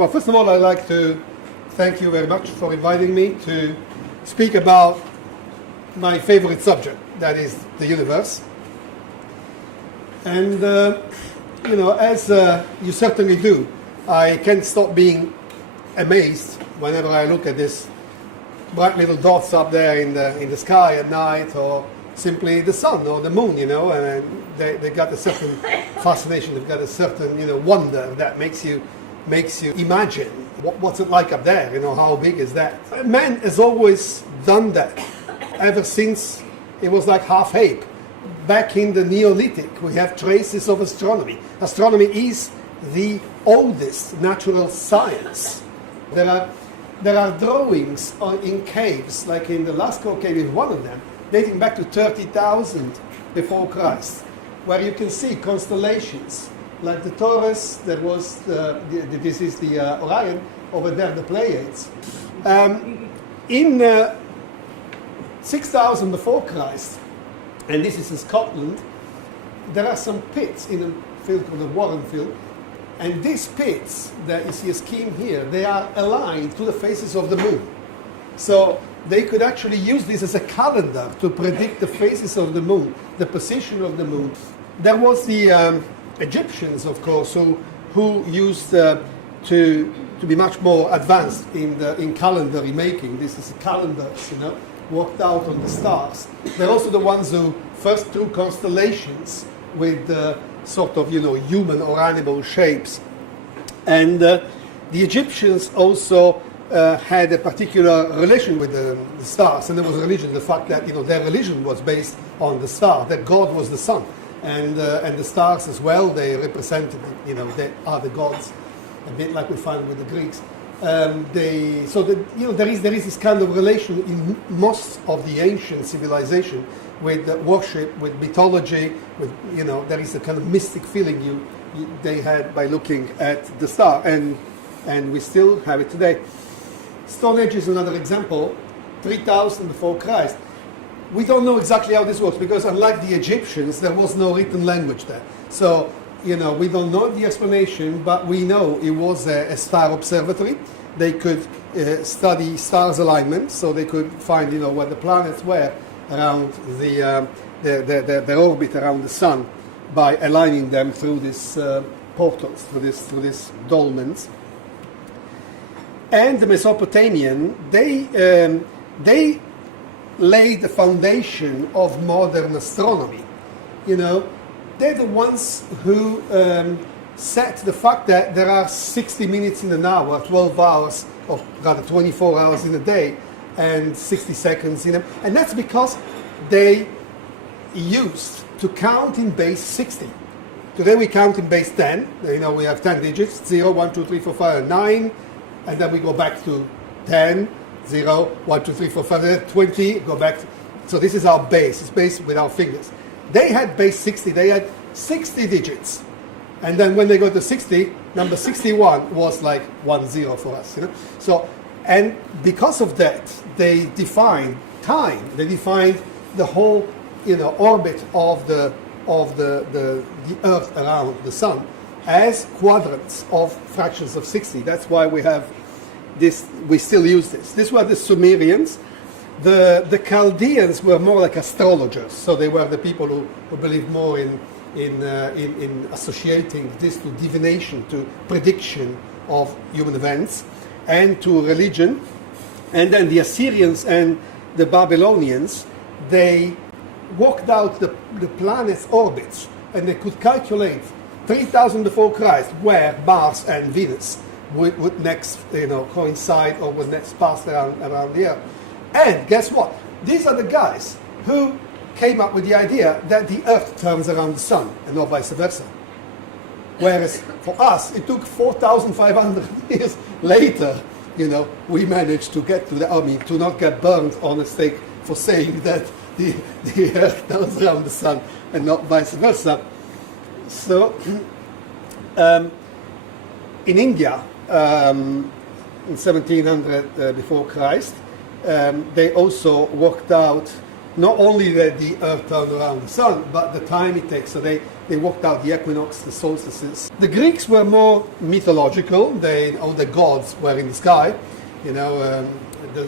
Well, first of all, I'd like to thank you very much for inviting me to speak about my favorite subject, that is the universe. And, as you certainly do, I can't stop being amazed whenever I look at these bright little dots up there in the sky at night, or simply the sun or the moon, and they got a certain fascination, they've got a certain, wonder that makes you imagine what's it like up there, how big is that? Man has always done that ever since it was like half ape. Back in the Neolithic, we have traces of astronomy. Astronomy is the oldest natural science. There are drawings in caves, like in the Lascaux cave is one of them, dating back to 30,000 before Christ, where you can see constellations like the Taurus. That was this is the Orion, over there the Pleiades. In 6,000 before Christ, and this is in Scotland, there are some pits in a field called the Warren Field, and these pits that you see a scheme here, they are aligned to the phases of the moon. So they could actually use this as a calendar to predict the phases of the moon, the position of the moon. There was the Egyptians, of course, who used to be much more advanced in calendar making. This is calendars, worked out on the stars. They're also the ones who first drew constellations with sort of, human or animal shapes. And the Egyptians also had a particular relation with the stars, and there was a religion, the fact that, their religion was based on the star, that God was the sun. And the stars as well, they represented, they are the gods, a bit like we find with the Greeks. There is this kind of relation in most of the ancient civilization with worship, with mythology, with there is a kind of mystic feeling they had by looking at the star, and we still have it today. Stone Age is another example, 3,000 before Christ. We don't know exactly how this works because, unlike the Egyptians, there was no written language there. So, we don't know the explanation, but we know it was a star observatory. They could study stars' alignment, so they could find, where the planets were around their orbit around the sun by aligning them through these portals, through these dolmens. And the Mesopotamian, they laid the foundation of modern astronomy. They're the ones who set the fact that there are 60 minutes in an hour, 12 hours, or rather 24 hours in a day, and 60 seconds in a... And that's because they used to count in base 60. Today we count in base 10. We have 10 digits, 0, 1, 2, 3, 4, 5, and 9, and then we go back to 10, 0, 1, 2, 3, 4, 5, 20, go back. So this is our base. It's based with our fingers. They had base 60. They had 60 digits. And then when they go to 60, number 61 was like 10 for us. So, and because of that, they defined time. They defined the whole, orbit of the Earth around the Sun as quadrants of fractions of 60. That's why we have this, we still use this. These were the Sumerians. The Chaldeans were more like astrologers, so they were the people who believed more in associating this to divination, to prediction of human events, and to religion. And then the Assyrians and the Babylonians, they worked out the planets' orbits, and they could calculate 3,000 before Christ where Mars and Venus would next, coincide or would next pass around the Earth. And guess what? These are the guys who came up with the idea that the Earth turns around the Sun and not vice versa. Whereas for us, it took 4,500 years later, we managed to get to to not get burned on a stake for saying that the Earth turns around the Sun and not vice versa. So, in India, in 1700 before Christ, they also worked out not only that the Earth turned around the Sun, but the time it takes. So they They worked out the equinox, the solstices. The Greeks were more mythological. All the gods were in the sky. You know, the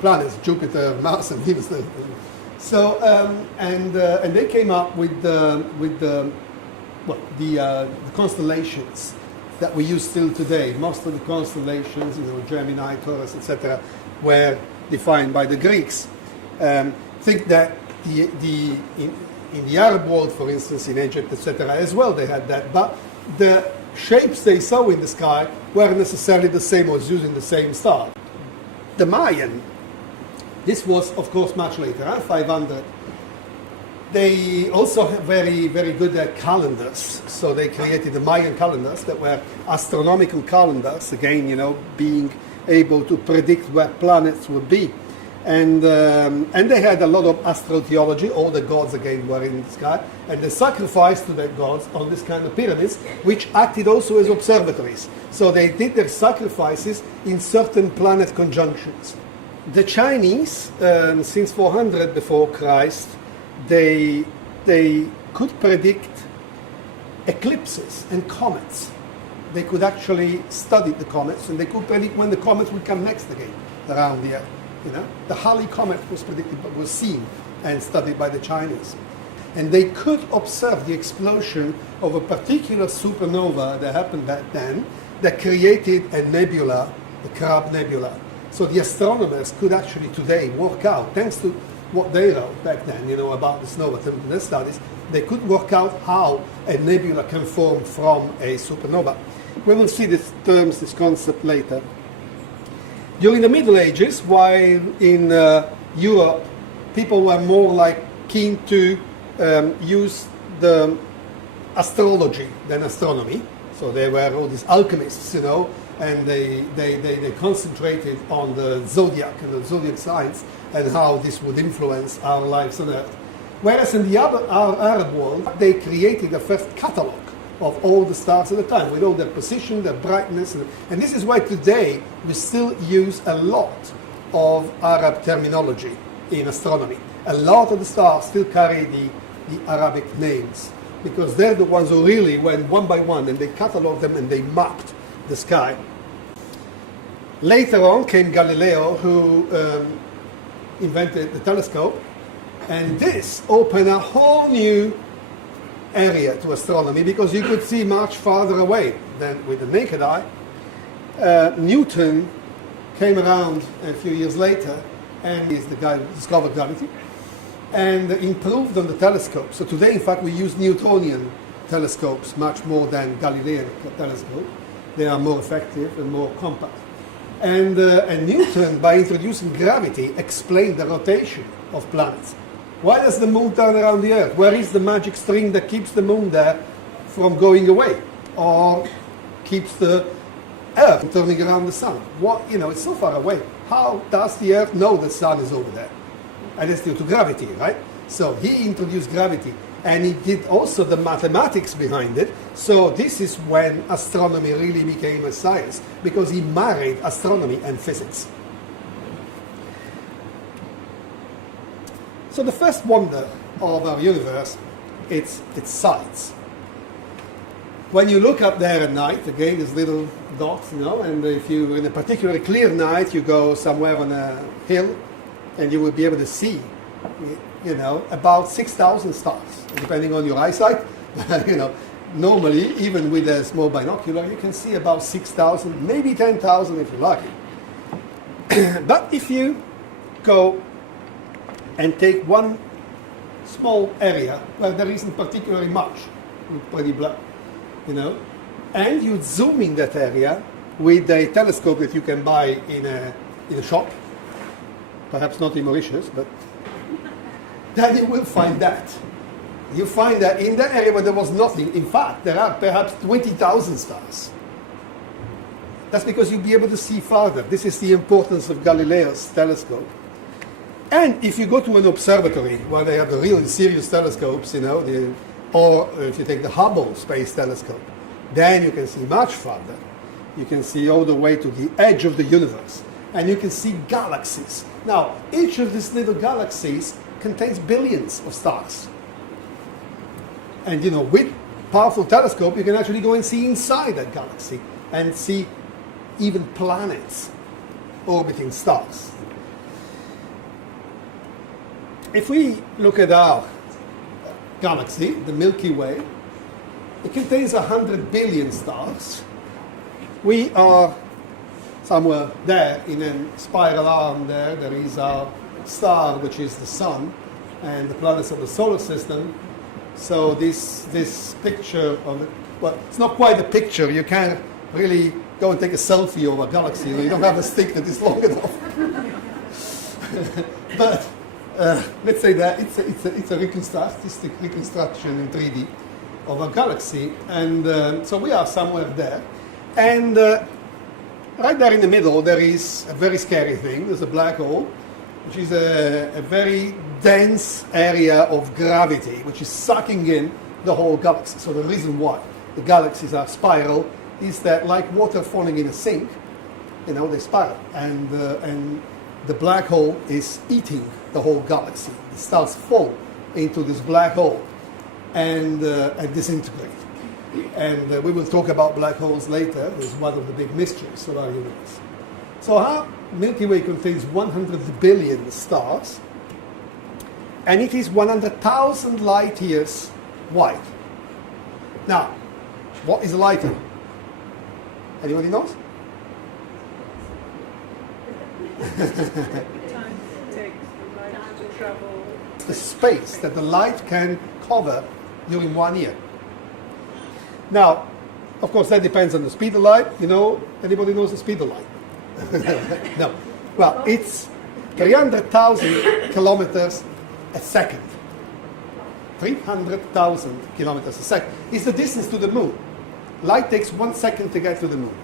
planets, Jupiter, Mars, and Venus. So, and they came up with the constellations that we use still today. Most of the constellations, you know, Gemini, Taurus, etc., were defined by the Greeks. Think that in the Arab world, for instance, in Egypt, etc., as well, they had that. But the shapes they saw in the sky weren't necessarily the same or using the same star. The Mayan, this was, of course, much later, 500. They also have very, very good at calendars. So they created the Mayan calendars that were astronomical calendars, again, you know, being able to predict where planets would be. And they had a lot of astrotheology. All the gods, again, were in the sky. And they sacrificed to their gods on this kind of pyramids, which acted also as observatories. So they did their sacrifices in certain planet conjunctions. The Chinese, since 400 before Christ, they could predict eclipses and comets. They could actually study the comets, and they could predict when the comets would come next again around the Earth. You know, the Halley comet was seen and studied by the Chinese, and they could observe the explosion of a particular supernova that happened back then that created a nebula, the Crab Nebula. So the astronomers could actually today work out, thanks to what they wrote back then, you know, about this nova, their studies, they could work out how a nebula can form from a supernova. We will see this concept later. During the Middle Ages, while in Europe, people were more like keen to use the astrology than astronomy. So there were all these alchemists, you know, and they concentrated on the zodiac and the zodiac signs and how this would influence our lives on Earth. Whereas in our Arab world, they created the first catalogue of all the stars at the time, with all their position, their brightness. And this is why today we still use a lot of Arab terminology in astronomy. A lot of the stars still carry the Arabic names, because they're the ones who really went one by one and they catalogued them and they mapped the sky. Later on came Galileo, who invented the telescope, and this opened a whole new area to astronomy, because you could see much farther away than with the naked eye. Newton came around a few years later, and he's the guy who discovered gravity and improved on the telescope. So today, in fact, we use Newtonian telescopes much more than Galilean telescopes. They are more effective and more compact. And Newton, by introducing gravity, explained the rotation of planets. Why does the moon turn around the Earth? Where is the magic string that keeps the moon there from going away, or keeps the Earth from turning around the sun? What, you know, it's so far away. How does the Earth know the sun is over there? And it's due to gravity, right? So he introduced gravity, and he did also the mathematics behind it. So this is when astronomy really became a science, because he married astronomy and physics. So the first wonder of our universe, it's sights. When you look up there at night, again, there's little dots, you know, and if you, in a particularly clear night, you go somewhere on a hill, and you will be able to see, you know, about 6,000 stars, depending on your eyesight. You know, normally, even with a small binocular, you can see about 6,000, maybe 10,000 if you're lucky. But if you go and take one small area where there isn't particularly much, pretty black, you know, and you zoom in that area with a telescope that you can buy in a shop, perhaps not in Mauritius, but then you will find that. You find that in that area where there was nothing, in fact, there are perhaps 20,000 stars. That's because you'll be able to see farther. This is the importance of Galileo's telescope. And if you go to an observatory where they have the real serious telescopes, you know, or if you take the Hubble Space Telescope, then you can see much farther. You can see all the way to the edge of the universe. And you can see galaxies. Now, each of these little galaxies contains billions of stars. And with powerful telescope, you can actually go and see inside that galaxy and see even planets orbiting stars. If we look at our galaxy, the Milky Way, it contains 100 billion stars. We are somewhere there in a spiral arm there. There is our star, which is the sun, and the planets of the solar system. So this picture of well, it's not quite a picture. You can't really go and take a selfie of a galaxy. You don't have a stick that is long enough. But let's say that it's a reconstruction in 3D of a galaxy, and so we are somewhere there. And right there in the middle, there is a very scary thing. There's a black hole, which is a very dense area of gravity, which is sucking in the whole galaxy. So the reason why the galaxies are spiral is that, like water falling in a sink, they spiral, and the black hole is eating the whole galaxy. The stars fall into this black hole and disintegrate. And we will talk about black holes later. It's one of the big mysteries of our universe. So our Milky Way contains 100 billion stars, and it is 100,000 light years wide. Now, what is a light year? Anybody knows? Time takes light to travel. The space that the light can cover during 1 year. Now, of course, that depends on the speed of light. Anybody knows the speed of light? No. Well, it's 300,000 kilometers a second. 300,000 kilometers a second is the distance to the moon. Light takes 1 second to get to the moon.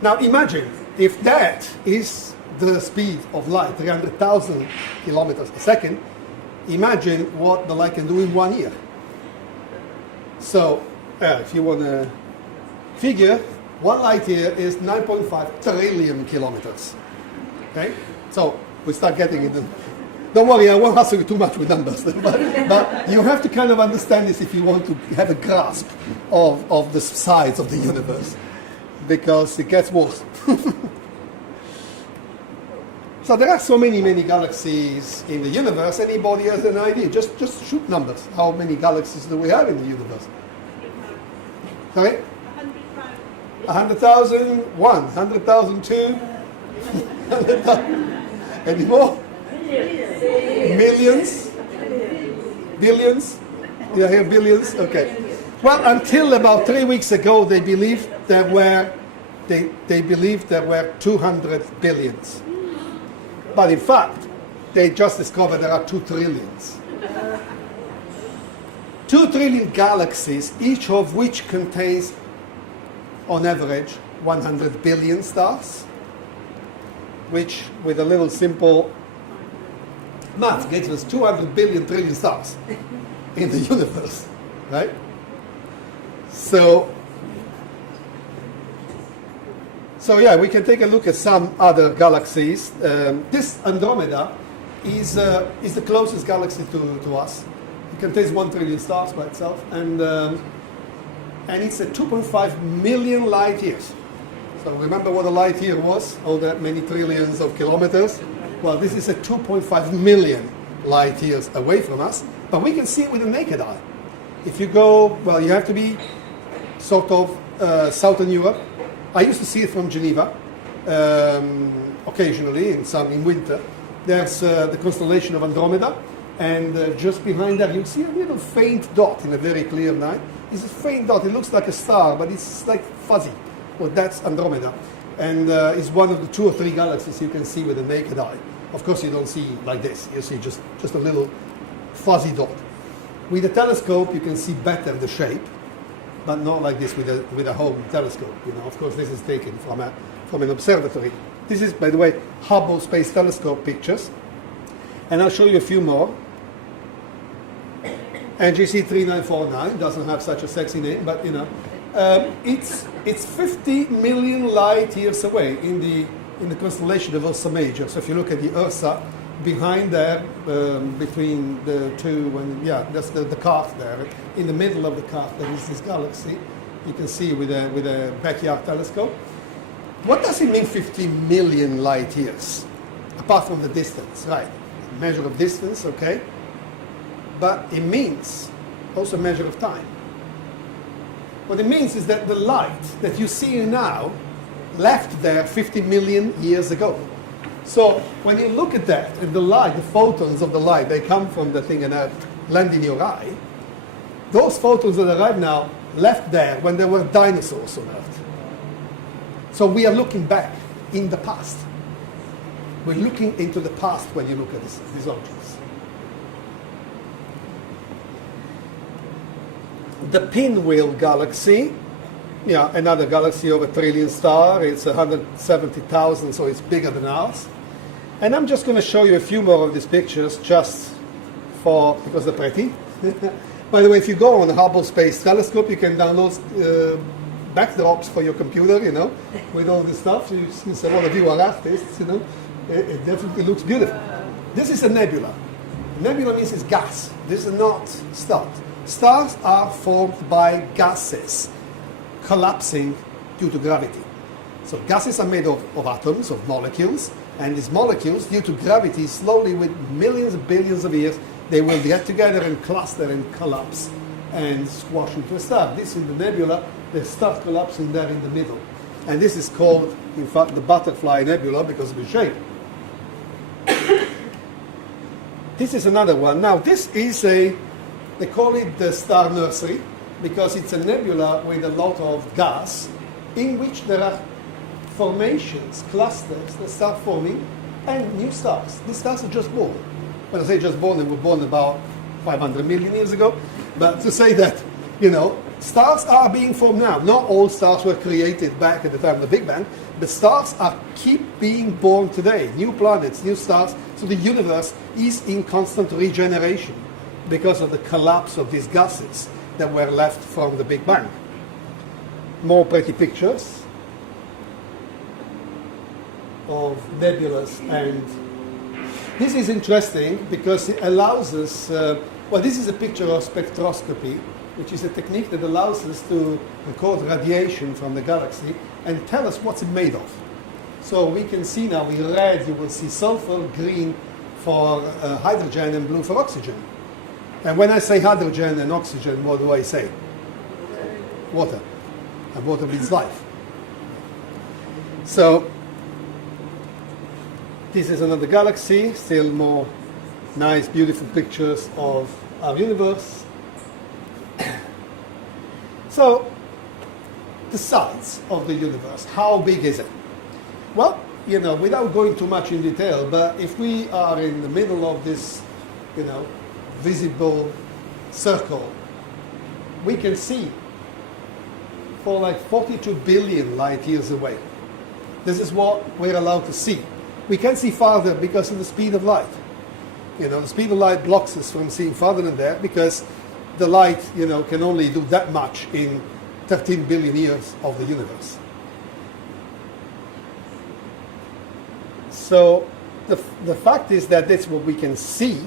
Now imagine if that is the speed of light, 300,000 kilometers a second, imagine what the light can do in 1 year. So if you want to figure, 1 light year is 9.5 trillion kilometers. Okay? So we start getting into... Don't worry, I won't hassle you too much with numbers. but you have to kind of understand this if you want to have a grasp of the size of the universe, because it gets worse. So there are so many galaxies in the universe. Anybody has an idea? Just shoot numbers. How many galaxies do we have in the universe? Sorry? 100,000, 100,000, 2, 100,000. Any more? Millions? Billions? Did I hear billions? Okay. Well, until about 3 weeks ago, they believed there were 200 billions. But in fact, they just discovered there are 2 trillions. 2 trillion galaxies, each of which contains, on average, 100 billion stars, which, with a little simple math, gets us 200 billion trillion stars in the universe, right? So yeah, we can take a look at some other galaxies. This Andromeda is the closest galaxy to us. It contains 1 trillion stars by itself, and it's at 2.5 million light years. So remember what a light year was? All that many trillions of kilometers. Well, this is at 2.5 million light years away from us, but we can see it with the naked eye. If you go, well, you have to be sort of southern Europe. I used to see it from Geneva, occasionally in winter. There's the constellation of Andromeda, and just behind that you see a little faint dot in a very clear night. It's a faint dot. It looks like a star, but it's like fuzzy. Well, that's Andromeda, and it's one of the 2 or 3 galaxies you can see with the naked eye. Of course, you don't see like this. You see just a little fuzzy dot. With a telescope, you can see better the shape, but not like this with a home telescope. Of course, this is taken from an observatory. This is, by the way, Hubble Space Telescope pictures, and I'll show you a few more. NGC 3949 doesn't have such a sexy name, but it's 50 million light years away in the constellation of Ursa Major. So if you look at the Ursa behind there, between the two, that's the cart there. In the middle of the cart, there is this galaxy. You can see with a Baie telescope. What does it mean 50 million light years? Apart from the distance, right? Measure of distance, okay. But it means also measure of time. What it means is that the light that you see now left there 50 million years ago. So when you look at that, and the light, the photons of the light, they come from the thing and land in your eye. Those photons that arrive now left there when there were dinosaurs on Earth. So we are looking back in the past. We're looking into the past when you look at these objects. The Pinwheel Galaxy, another galaxy of a trillion star. It's 170,000, so it's bigger than ours. And I'm just going to show you a few more of these pictures because they're pretty. By the way, if you go on the Hubble Space Telescope, you can download backdrops for your computer, with all this stuff. Since a lot of you are artists, it definitely looks beautiful. This is a nebula. Nebula means it's gas. This is not stars. Stars are formed by gases collapsing due to gravity. So gases are made of atoms, of molecules, and these molecules, due to gravity, slowly with millions and billions of years, they will get together and cluster and collapse and squash into a star. This in the nebula, they start collapsing there in the middle. And this is called, in fact, the butterfly nebula because of the shape. This is another one. Now, this is they call it the star nursery because it's a nebula with a lot of gas in which there are formations, clusters that start forming, and new stars. These stars are just born. When I say just born, they were born about 500 million years ago. But to say that, stars are being formed now. Not all stars were created back at the time of the Big Bang, but stars keep being born today. New planets, new stars. So the universe is in constant regeneration because of the collapse of these gases that were left from the Big Bang. More pretty pictures of nebulas, and this is interesting because it allows us, this is a picture of spectroscopy, which is a technique that allows us to record radiation from the galaxy and tell us what's it made of. So we can see now in red you will see sulfur, green for hydrogen, and blue for oxygen. And when I say hydrogen and oxygen, what do I say? Water. And water means life. So this is another galaxy, still more nice, beautiful pictures of our universe. So, the size of the universe, how big is it? Well, without going too much in detail, but if we are in the middle of this, visible circle, we can see for like 42 billion light years away. This is what we're allowed to see. We can't see farther because of the speed of light. The speed of light blocks us from seeing farther than that because the light, can only do that much in 13 billion years of the universe. So the fact is that that's what we can see,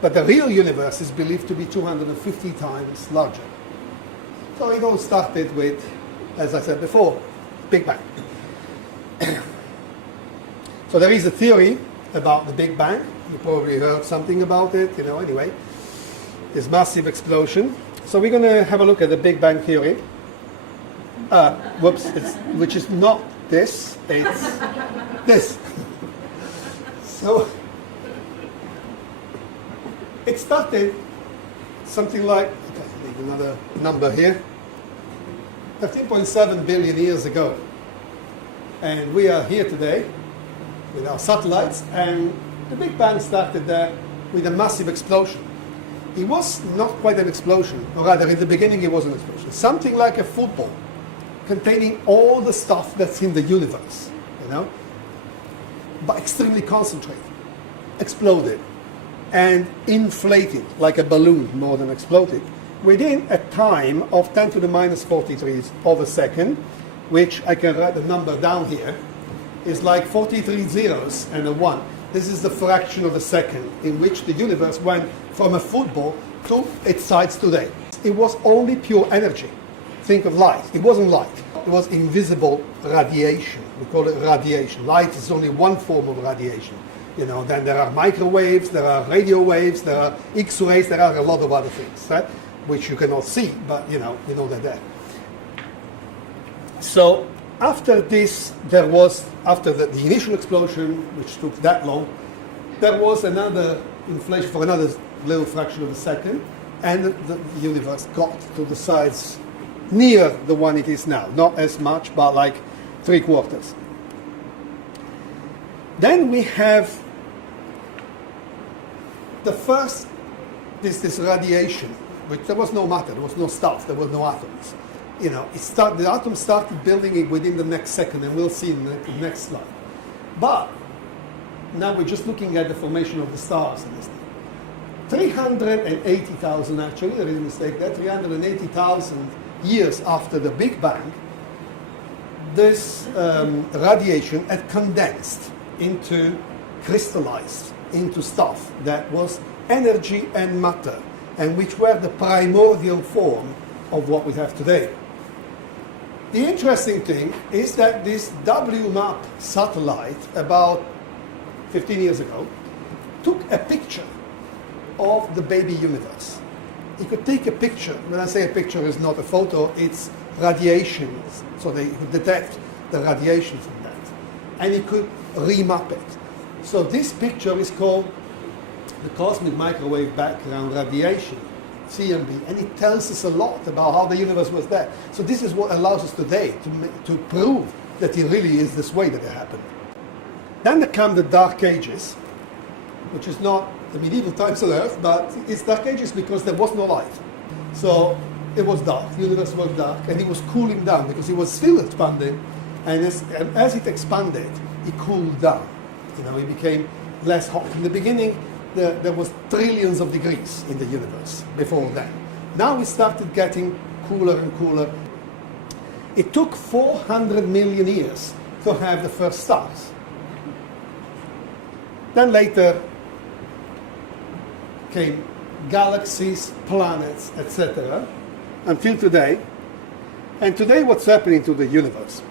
but the real universe is believed to be 250 times larger. So it all started with, as I said before, Big Bang. So there is a theory about the Big Bang. You probably heard something about it, anyway. This massive explosion. So we're going to have a look at the Big Bang theory. Which is not this, it's this. So it started something like, I need another number here, 13.7 billion years ago. And we are here today with our satellites, and the Big Bang started there with a massive explosion. It was not quite an explosion, or rather in the beginning it was an explosion. Something like a football containing all the stuff that's in the universe, but extremely concentrated, exploded, and inflated like a balloon more than exploded within a time of 10 to the minus 43 of a second, which I can write the number down here, is like 43 zeros and a 1. This is the fraction of a second in which the universe went from a football to its size today. It was only pure energy. Think of light. It wasn't light. It was invisible radiation. We call it radiation. Light is only one form of radiation. Then there are microwaves, there are radio waves, there are X-rays, there are a lot of other things, right? Which you cannot see, but you know they're there. So after this, after the initial explosion, which took that long, there was another inflation for another little fraction of a second, and the universe got to the size near the one it is now. Not as much, but like 3/4. Then we have the first, this radiation, which there was no matter, there was no stuff, there were no atoms. The atoms started building it within the next second, and we'll see in the next slide. But now we're just looking at the formation of the stars in this thing. 380,000, actually, there is a mistake there, 380,000 years after the Big Bang, this radiation had condensed into, crystallized into stuff that was energy and matter, and which were the primordial form of what we have today. The interesting thing is that this WMAP satellite, about 15 years ago, took a picture of the baby universe. It could take a picture. When I say a picture, it's not a photo, it's radiation. So they could detect the radiation from that. And it could remap it. So this picture is called the cosmic microwave background radiation, CMB, and it tells us a lot about how the universe was there. So this is what allows us today to prove that it really is this way that it happened. Then there come the Dark Ages, which is not the medieval times on Earth, but it's Dark Ages because there was no light. So it was dark, the universe was dark, and it was cooling down because it was still expanding, and as it expanded, it cooled down. It became less hot. In the beginning, there was trillions of degrees in the universe before then. Now it started getting cooler and cooler. It took 400 million years to have the first stars. Then later came galaxies, planets, etc., until today. And today what's happening to the universe?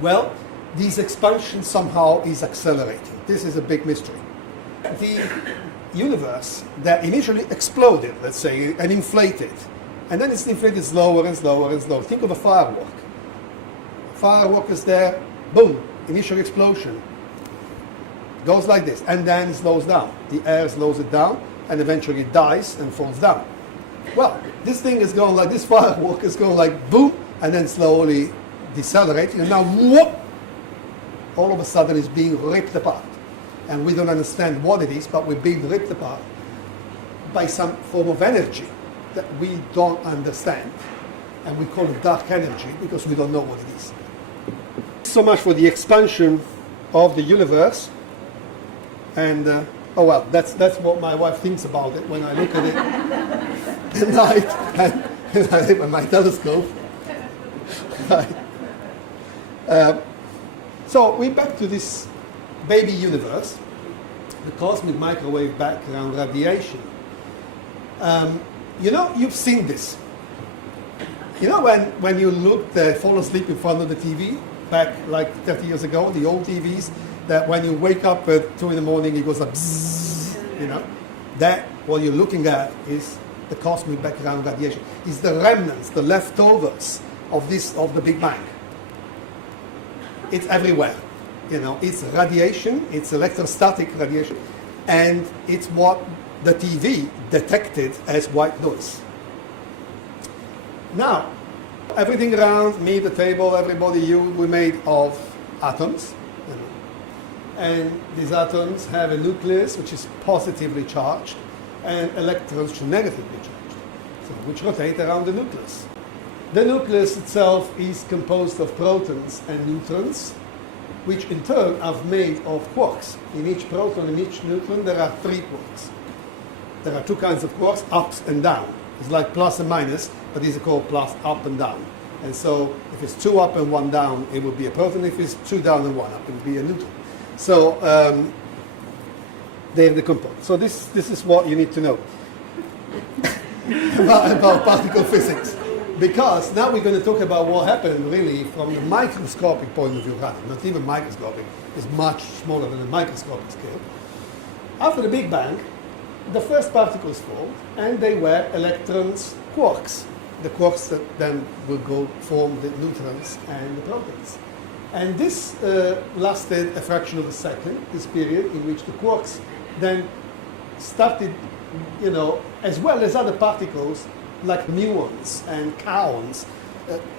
Well, this expansion somehow is accelerating. This is a big mystery. The universe that initially exploded, let's say, and inflated, and then it's inflated slower and slower and slower. Think of a firework. Firework is there, boom, initial explosion. Goes like this, and then it slows down. The air slows it down, and eventually it dies and falls down. Well, this thing is going like, this firework is going like boom, and then slowly decelerating, and now whoop, all of a sudden it's being ripped apart. And we don't understand what it is, but we're being ripped apart by some form of energy that we don't understand. And we call it dark energy because we don't know what it is. So much for the expansion of the universe. And, oh well, that's what my wife thinks about it when I look at it at night and with my telescope. So we're back to this baby universe, the cosmic microwave background radiation. You've seen this. When you fall asleep in front of the TV, back like 30 years ago, the old TVs, that when you wake up at 2 in the morning, it goes like bzzz, That, what you're looking at is the cosmic background radiation. It's the remnants, the leftovers of the Big Bang. It's everywhere. It's radiation, it's electrostatic radiation, and it's what the TV detected as white noise. Now, everything around me, the table, everybody, we're made of atoms. And these atoms have a nucleus which is positively charged, and electrons which are negatively charged, which rotate around the nucleus. The nucleus itself is composed of protons and neutrons, which in turn are made of quarks. In each proton and each neutron, there are 3 quarks. There are 2 kinds of quarks, ups and down. It's like plus and minus, but these are called plus, up and down. And so if it's 2 up and 1 down, it would be a proton. If it's 2 down and 1 up, it would be a neutron. So they decompose. So this is what you need to know about particle physics. Because now we're going to talk about what happened really from the microscopic point of view, rather, not even microscopic, it's much smaller than the microscopic scale. After the Big Bang, the first particles formed, and they were electrons, quarks. The quarks that then will go form the neutrons and the protons. And this lasted a fraction of a second, this period in which the quarks then started, as well as other particles, like muons and kaons,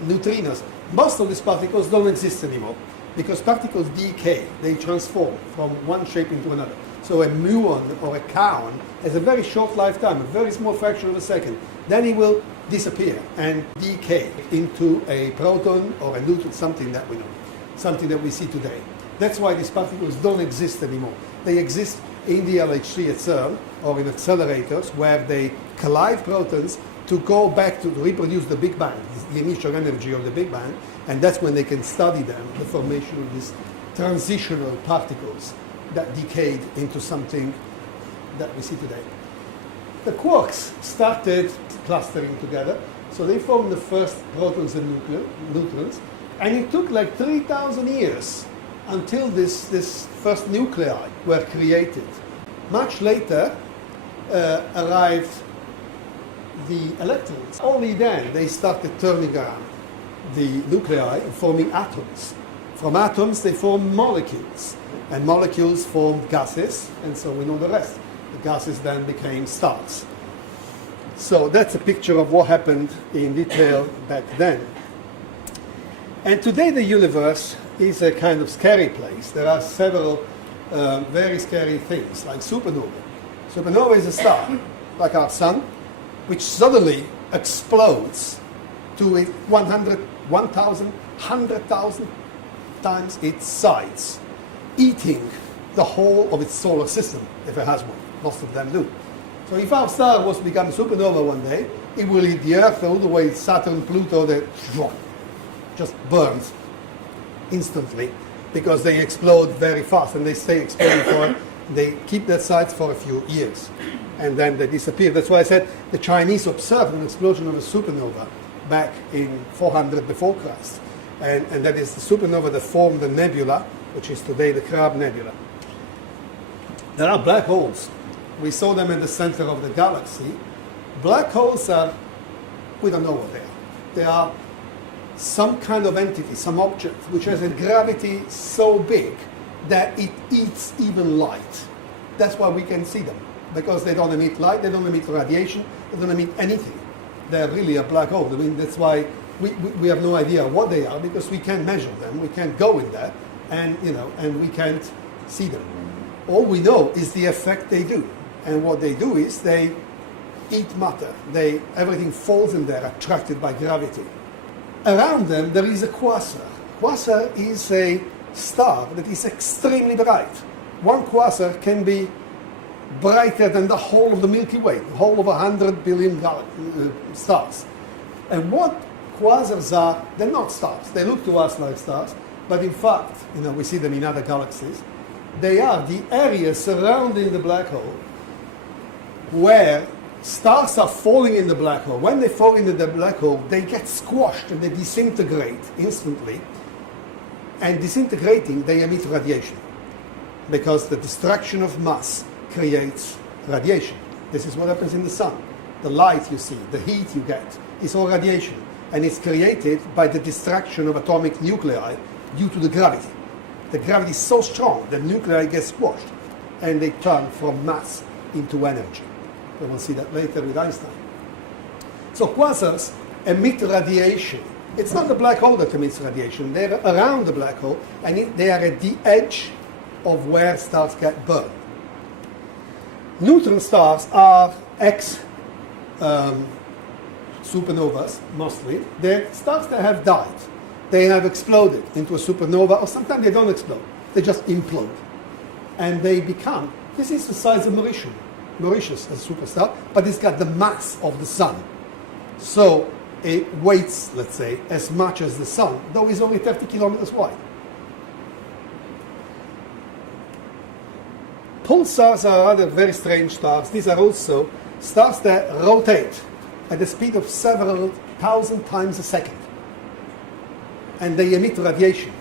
neutrinos. Most of these particles don't exist anymore because particles decay, they transform from one shape into another. So a muon or a kaon has a very short lifetime, a very small fraction of a second. Then it will disappear and decay into a proton or a neutron, something that we know, something that we see today. That's why these particles don't exist anymore. They exist in the LHC at CERN or in accelerators where they collide protons to go back to reproduce the Big Bang, the initial energy of the Big Bang, and that's when they can study them, the formation of these transitional particles that decayed into something that we see today. The quarks started clustering together, so they formed the first protons and neutrons, and it took like 3,000 years until this first nuclei were created. Much later arrived the electrons. Only then they started turning around the nuclei and forming atoms. From atoms they formed molecules, and molecules formed gases, and so we know the rest. The gases then became stars. So that's a picture of what happened in detail back then. And today the universe is a kind of scary place. There are several very scary things, like supernova. Supernova is a star, like our sun, which suddenly explodes to 100, 1,000, 100,000 times its size, eating the whole of its solar system, if it has one. Most of them do. So if our star was to become a supernova one day, it will eat the Earth all the way to Saturn, Pluto, that just burns instantly because they explode very fast and they stay exploding they keep that size for a few years and then they disappear. That's why I said the Chinese observed an explosion of a supernova back in 400 before Christ. And that is the supernova that formed the nebula, which is today the Crab Nebula. There are black holes. We saw them in the center of the galaxy. Black holes are, we don't know what they are. They are some kind of entity, some object, which has a gravity so big that it eats even light. That's why we can see them, because they don't emit light, they don't emit radiation, they don't emit anything. They're really a black hole. I mean, that's why we have no idea what they are, because we can't measure them, we can't go in there, and we can't see them. All we know is the effect they do. And what they do is they eat matter. Everything falls in there, attracted by gravity. Around them, there is a quasar. Quasar is a star that is extremely bright. One quasar can be brighter than the whole of the Milky Way, the whole of 100 billion stars. And what quasars are, they're not stars. They look to us like stars, but in fact, we see them in other galaxies. They are the area surrounding the black hole where stars are falling in the black hole. When they fall into the black hole, they get squashed and they disintegrate instantly. And disintegrating, they emit radiation, because the destruction of mass creates radiation. This is what happens in the sun. The light you see, the heat you get, is all radiation. And it's created by the destruction of atomic nuclei due to the gravity. The gravity is so strong that nuclei get squashed and they turn from mass into energy. We will see that later with Einstein. So quasars emit radiation. It's not the black hole that emits radiation. They're around the black hole, and they are at the edge of where stars get burned. Neutron stars are supernovas, mostly. They're stars that have died. They have exploded into a supernova, or sometimes they don't explode. They just implode. And they become, this is the size of Mauritius. Mauritius as a superstar, but it's got the mass of the sun. So it weighs, let's say, as much as the sun, though it's only 30 kilometers wide. Pulsars are other very strange stars. These are also stars that rotate at the speed of several thousand times a second. And they emit radiation,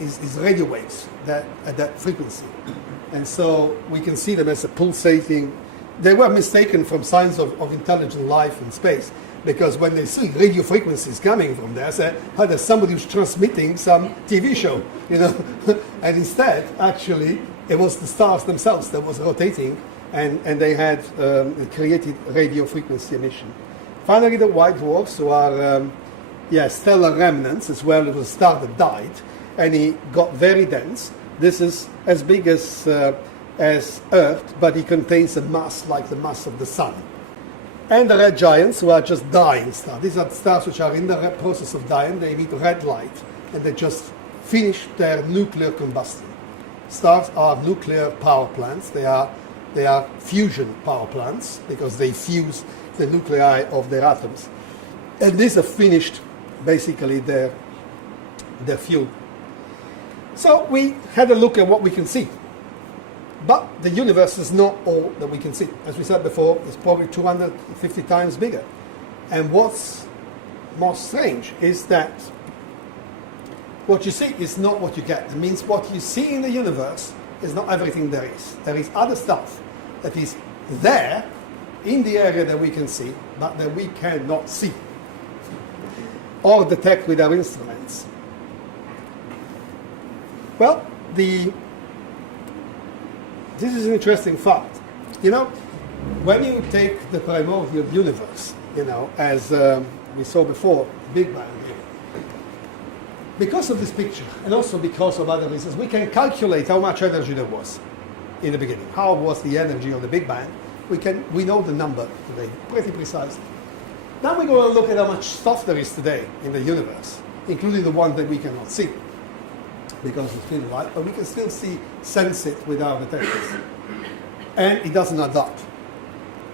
is radio waves at that frequency. And so we can see them as a pulsating. They were mistaken from signs of intelligent life in space, because when they see radio frequencies coming from there, say, oh, there's somebody who's transmitting some TV show, and instead, actually, it was the stars themselves that was rotating, and they had created radio frequency emission. Finally, the white dwarfs, who are stellar remnants, as well as a star that died, and he got very dense. This is as big as Earth, but it contains a mass like the mass of the Sun. And the red giants, who are just dying stars. These are stars which are in the process of dying. They emit red light, and they just finish their nuclear combustion. Stars are nuclear power plants. They are fusion power plants because they fuse the nuclei of their atoms. And these have finished, basically, their fuel. So we had a look at what we can see. But the universe is not all that we can see. As we said before, it's probably 250 times bigger. And what's most strange is that what you see is not what you get. It means what you see in the universe is not everything there is. There is other stuff that is there in the area that we can see, but that we cannot see or detect with our instruments. Well, this is an interesting fact. When you take the primordial universe, as we saw before, Big Bang, because of this picture, and also because of other reasons, we can calculate how much energy there was in the beginning. How was the energy of the Big Bang? We know the number today, pretty precisely. Now we're going to look at how much stuff there is today in the universe, including the one that we cannot see, because it's still light, but we can still sense it with our detectors. And it doesn't add up.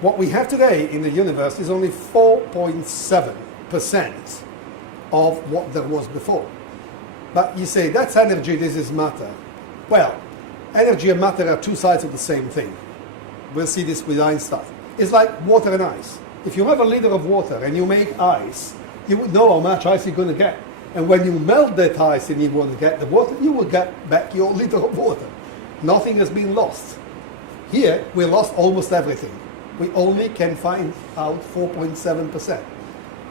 What we have today in the universe is only 4.7% of what there was before. But you say, that's energy, this is matter. Well, energy and matter are two sides of the same thing. We'll see this with Einstein. It's like water and ice. If you have a liter of water and you make ice, you would know how much ice you're going to get. And when you melt that ice and you want to get the water, you will get back your liter of water. Nothing has been lost. Here, we lost almost everything. We only can find out 4.7%.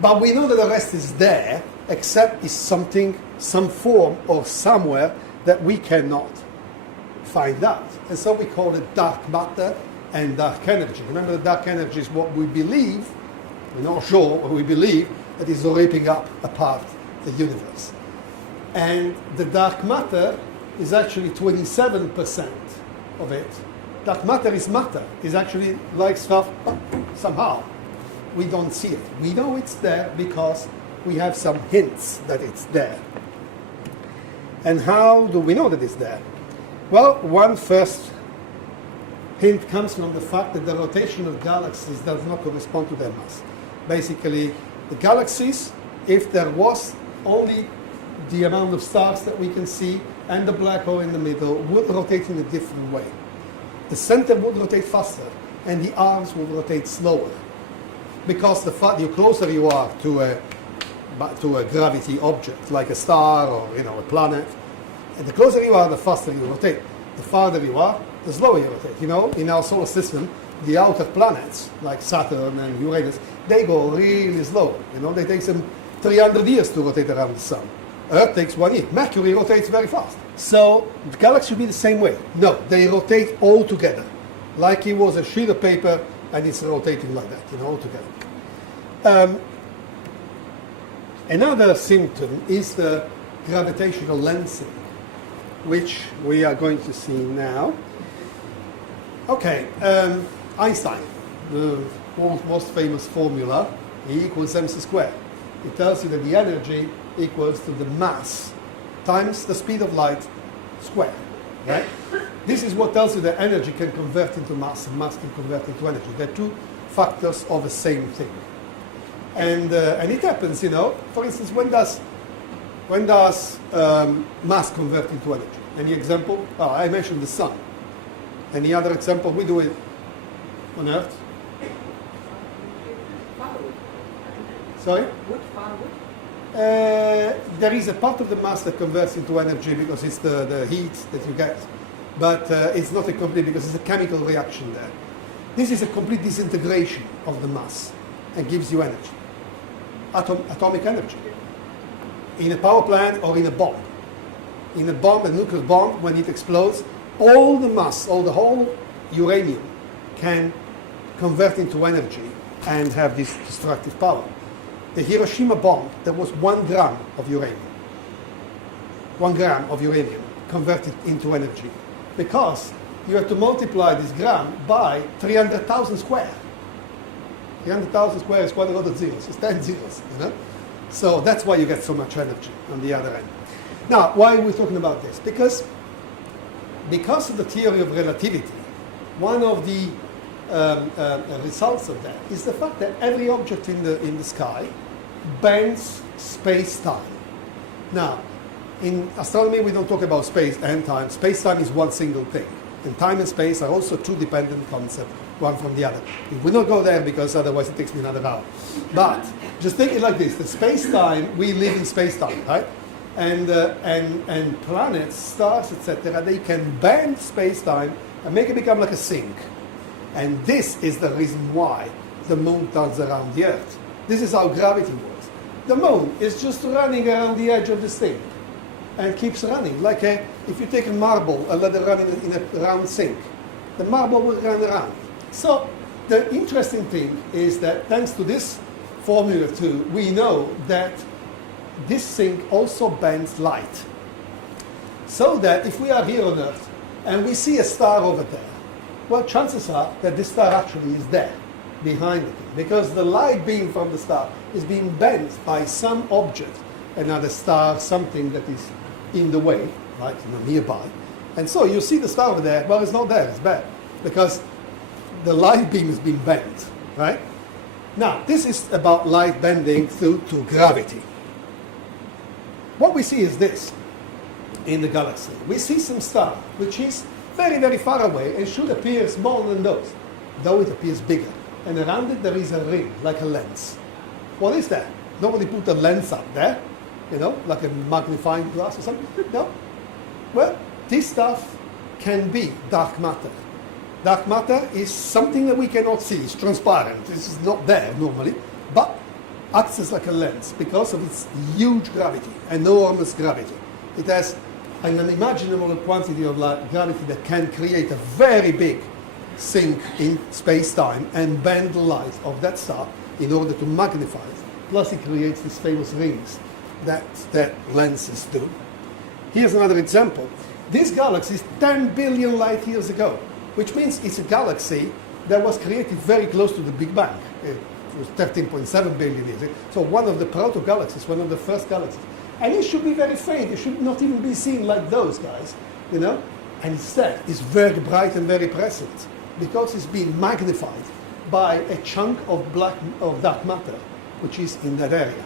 But we know that the rest is there, except it's something, some form or somewhere that we cannot find out. And so we call it dark matter and dark energy. Remember, the dark energy is what we believe, we're not sure, but we believe that is ripping up apart the universe. And the dark matter is actually 27% of it. Dark matter is actually like stuff, somehow. We don't see it. We know it's there because we have some hints that it's there. And how do we know that it's there? Well, one first hint comes from the fact that the rotation of galaxies does not correspond to their mass. Basically, the galaxies, if there was only the amount of stars that we can see and the black hole in the middle, would rotate in a different way. The center would rotate faster, and the arms would rotate slower. Because the closer you are to a gravity object, like a star or a planet, and the closer you are, the faster you rotate. The farther you are, the slower you rotate. In our solar system, the outer planets, like Saturn and Uranus, they go really slow. They take them 300 years to rotate around the sun. Earth takes 1 year. Mercury rotates very fast. So the galaxy should be the same way. No, they rotate all together, like it was a sheet of paper, and it's rotating like that, all together. Another symptom is the gravitational lensing, which we are going to see now. Okay, Einstein, the world's most famous formula, E equals mc squared. It tells you that the energy equals to the mass times the speed of light squared. Right? This is what tells you that energy can convert into mass and mass can convert into energy. They're two factors of the same thing. And it happens, for instance, when does mass convert into energy? Any example? I mentioned the sun. Any other example we do it on Earth? Firewood. Sorry? Wood, firewood. There is a part of the mass that converts into energy because it's the heat that you get, but it's not a complete because it's a chemical reaction there. This is a complete disintegration of the mass and gives you energy, atomic energy, in a power plant or in a bomb. In a bomb, a nuclear bomb, when it explodes, all the mass, the whole uranium can convert into energy and have this destructive power. The Hiroshima bomb, there was 1 gram of uranium. 1 gram of uranium converted into energy. Because you have to multiply this gram by 300,000 square. 300,000 square is quite a lot of zeros. It's 10 zeros, you know? So that's why you get so much energy on the other end. Now, why are we talking about this? Because of the theory of relativity, one of the results of that is the fact that every object in the sky bends space-time. Now, in astronomy, we don't talk about space and time. Space-time is one single thing. And time and space are also two dependent concepts, one from the other. We will not go there because otherwise it takes me another hour. But just think it like this. The space-time, we live in space-time, right? And planets, stars, etc., they can bend space-time and make it become like a sink. And this is the reason why the moon turns around the Earth. This is how gravity works. The moon is just running around the edge of this thing and keeps running. Like if you take a marble and let it run in a round sink, the marble will run around. So the interesting thing is that thanks to this formula too, we know that this sink also bends light. So that if we are here on Earth and we see a star over there, well, chances are that this star actually is there, behind it, because the light beam from the star is being bent by some object, another star, something that is in the way, right, nearby. And so you see the star over there, well, it's not there, it's bad, because the light beam is being bent, right? Now, this is about light bending due to gravity. What we see is this in the galaxy. We see some star, which is very, very far away and should appear smaller than those, though it appears bigger. And around it there is a ring, like a lens. What is that? Nobody put a lens up there, you know, like a magnifying glass or something. No. Well, this stuff can be dark matter. Dark matter is something that we cannot see. It's transparent. This is not there normally, but acts as like a lens because of its huge gravity, enormous gravity. It has an unimaginable quantity of gravity that can create a very big sink in space-time and bend the light of that star in order to magnify it. Plus it creates these famous rings that lenses do. Here's another example. This galaxy is 10 billion light years ago, which means it's a galaxy that was created very close to the Big Bang. It was 13.7 billion years ago. So one of the proto-galaxies, one of the first galaxies. And it should be very faint. It should not even be seen like those guys, you know? And instead, it's very bright and very present because it's been magnified by a chunk of dark matter, which is in that area.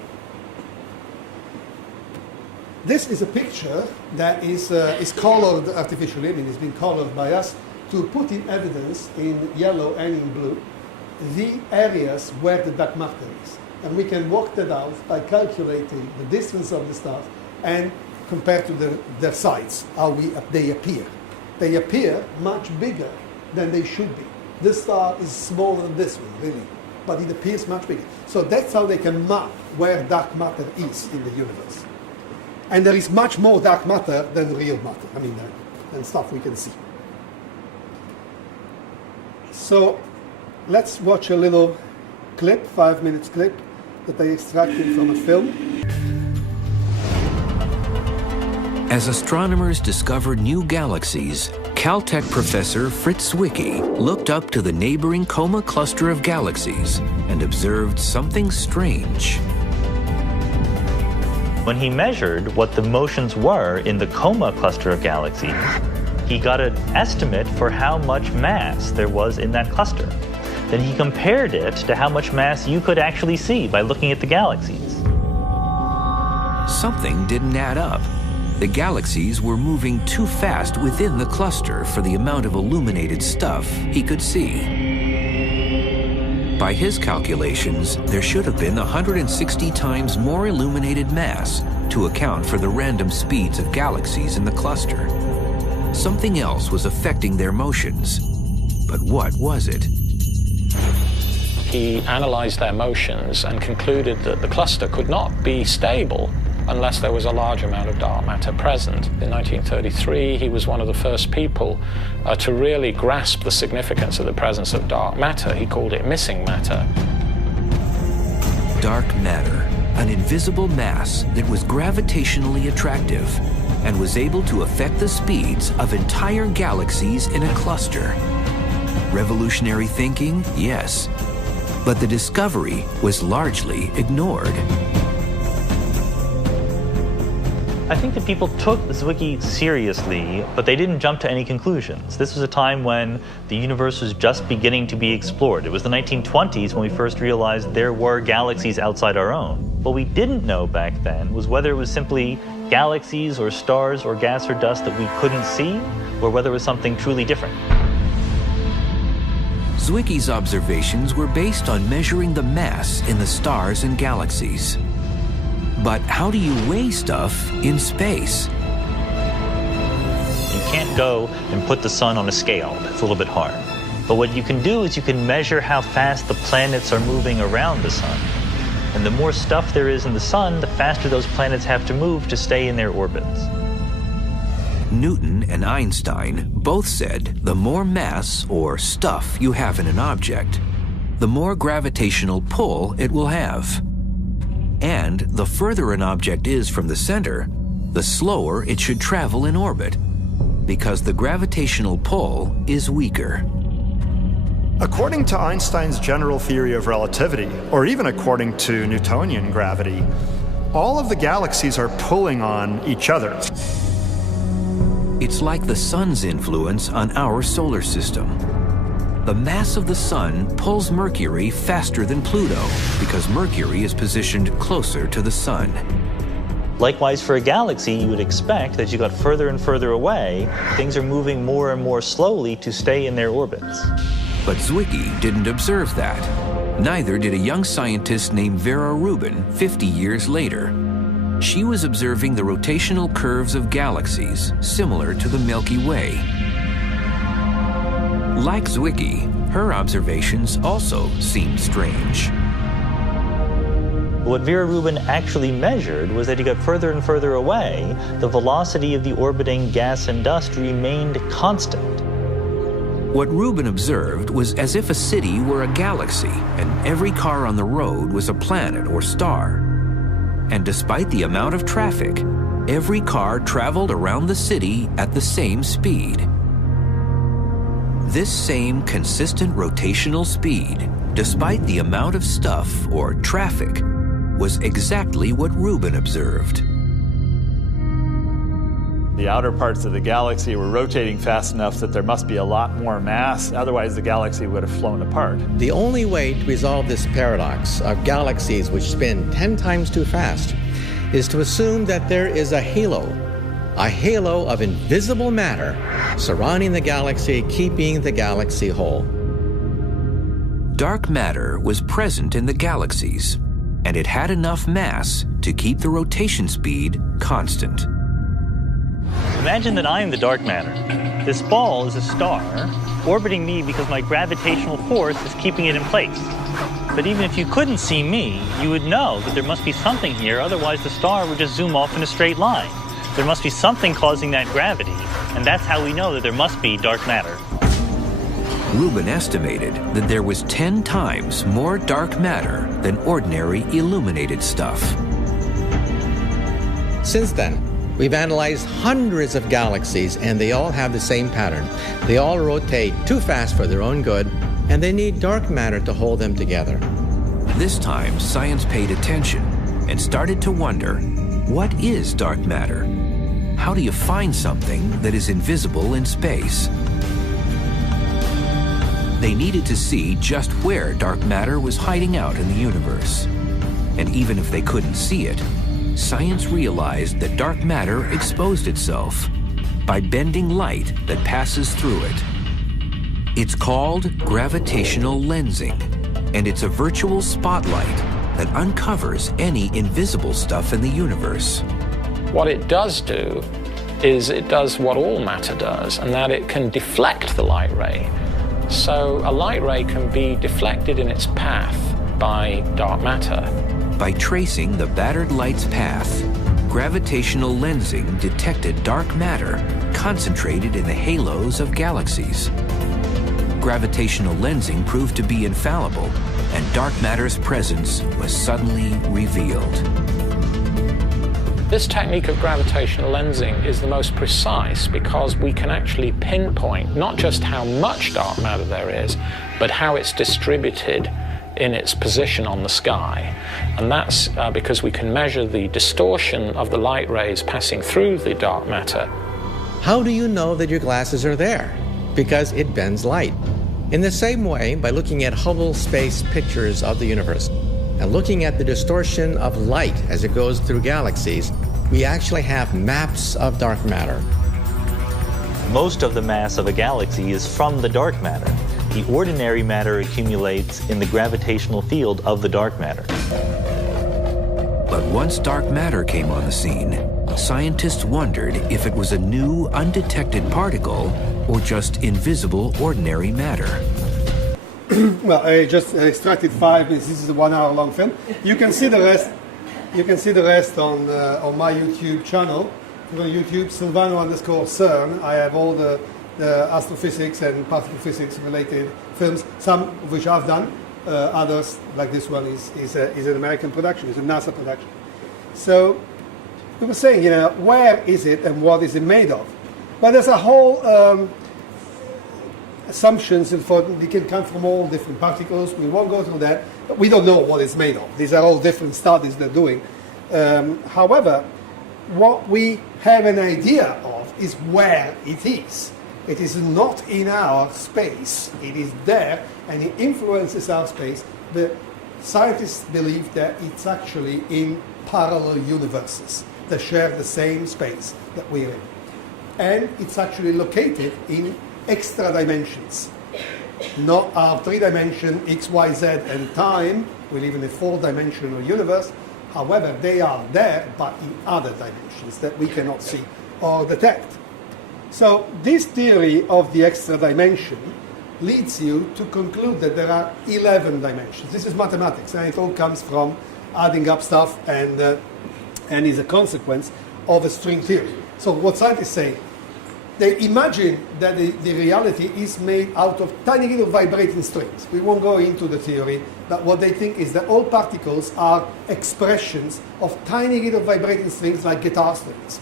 This is a picture that is colored artificially. I mean, it's been colored by us to put in evidence in yellow and in blue the areas where the dark matter is. And we can work that out by calculating the distance of the stars and compare to their size, how they appear. They appear much bigger than they should be. This star is smaller than this one, really, but it appears much bigger. So that's how they can map where dark matter is in the universe. And there is much more dark matter than real matter, I mean, than stuff we can see. So let's watch a little clip, 5 minutes clip, that I extracted from a film. As astronomers discovered new galaxies, Caltech professor Fritz Zwicky looked up to the neighboring Coma cluster of galaxies and observed something strange. When he measured what the motions were in the Coma cluster of galaxies, he got an estimate for how much mass there was in that cluster. Then he compared it to how much mass you could actually see by looking at the galaxies. Something didn't add up. the galaxies were moving too fast within the cluster for the amount of illuminated stuff he could see. By his calculations, there should have been 160 times more illuminated mass to account for the random speeds of galaxies in the cluster. Something else was affecting their motions. But what was it? He analyzed their motions and concluded that the cluster could not be stable unless there was a large amount of dark matter present. In 1933, he was one of the first people to really grasp the significance of the presence of dark matter. He called it missing matter. Dark matter, an invisible mass that was gravitationally attractive and was able to affect the speeds of entire galaxies in a cluster. Revolutionary thinking, yes, but the discovery was largely ignored. I think that people took Zwicky seriously, but they didn't jump to any conclusions. This was a time when the universe was just beginning to be explored. It was the 1920s when we first realized there were galaxies outside our own. What we didn't know back then was whether it was simply galaxies or stars or gas or dust that we couldn't see, or whether it was something truly different. Zwicky's observations were based on measuring the mass in the stars and galaxies. But how do you weigh stuff in space? You can't go and put the sun on a scale. It's a little bit hard. But what you can do is you can measure how fast the planets are moving around the sun. And the more stuff there is in the sun, the faster those planets have to move to stay in their orbits. Newton and Einstein both said the more mass or stuff you have in an object, the more gravitational pull it will have. And the further an object is from the center, the slower it should travel in orbit, because the gravitational pull is weaker. According to Einstein's general theory of relativity, or even according to Newtonian gravity, all of the galaxies are pulling on each other. It's like the sun's influence on our solar system. The mass of the sun pulls Mercury faster than Pluto because Mercury is positioned closer to the sun. Likewise, for a galaxy, you would expect that as you got further and further away, things are moving more and more slowly to stay in their orbits. But Zwicky didn't observe that. Neither did a young scientist named Vera Rubin 50 years later. She was observing the rotational curves of galaxies similar to the Milky Way. Like Zwicky, her observations also seemed strange. What Vera Rubin actually measured was that as you got further and further away, the velocity of the orbiting gas and dust remained constant. What Rubin observed was as if a city were a galaxy and every car on the road was a planet or star. And despite the amount of traffic, every car traveled around the city at the same speed. This same consistent rotational speed, despite the amount of stuff or traffic, was exactly what Rubin observed. The outer parts of the galaxy were rotating fast enough that there must be a lot more mass, otherwise the galaxy would have flown apart. The only way to resolve this paradox of galaxies which spin 10 times too fast is to assume that there is a halo of invisible matter surrounding the galaxy, keeping the galaxy whole. Dark matter was present in the galaxies, and it had enough mass to keep the rotation speed constant. Imagine that I am the dark matter. This ball is a star orbiting me because my gravitational force is keeping it in place. But even if you couldn't see me, you would know that there must be something here, otherwise the star would just zoom off in a straight line. There must be something causing that gravity, and that's how we know that there must be dark matter. Rubin estimated that there was 10 times more dark matter than ordinary illuminated stuff. Since then, we've analyzed hundreds of galaxies, and they all have the same pattern. They all rotate too fast for their own good, and they need dark matter to hold them together. This time, science paid attention and started to wonder, what is dark matter? How do you find something that is invisible in space? They needed to see just where dark matter was hiding out in the universe. And even if they couldn't see it, science realized that dark matter exposed itself by bending light that passes through it. It's called gravitational lensing, and it's a virtual spotlight that uncovers any invisible stuff in the universe. What it does do is it does what all matter does, and that it can deflect the light ray. So a light ray can be deflected in its path by dark matter. By tracing the battered light's path, gravitational lensing detected dark matter concentrated in the halos of galaxies. Gravitational lensing proved to be infallible, and dark matter's presence was suddenly revealed. This technique of gravitational lensing is the most precise because we can actually pinpoint not just how much dark matter there is, but how it's distributed in its position on the sky. And that's because we can measure the distortion of the light rays passing through the dark matter. How do you know that your glasses are there? Because it bends light. In the same way, by looking at Hubble space pictures of the universe and looking at the distortion of light as it goes through galaxies, we actually have maps of dark matter. Most of the mass of a galaxy is from the dark matter. The ordinary matter accumulates in the gravitational field of the dark matter. But once dark matter came on the scene, scientists wondered if it was a new, undetected particle or just invisible ordinary matter. Well, I just extracted 5 minutes. This is a 1 hour long film. You can see the rest. You can see the rest on my YouTube channel. If you go to YouTube, Silvano_CERN. I have all the astrophysics and particle physics related films. Some of which I've done. Others, like this one, is an American production. It's a NASA production. So we were saying, where is it and what is it made of? But there's a whole assumptions for they can come from all different particles. We won't go through that, but we don't know what it's made of. These are all different studies they're doing. However, what we have an idea of is where it is. It is not in our space. It is there, and it influences our space. The scientists believe that it's actually in parallel universes that share the same space that we're in. And it's actually located in extra dimensions, not our 3-dimension X, Y, Z and time. We live in a 4-dimensional universe. However, they are there, but in other dimensions that we cannot see or detect. So this theory of the extra dimension leads you to conclude that there are 11 dimensions. This is mathematics, and it all comes from adding up stuff and is a consequence of a string theory. So what scientists say, they imagine that the reality is made out of tiny little vibrating strings. We won't go into the theory, but what they think is that all particles are expressions of tiny little vibrating strings like guitar strings,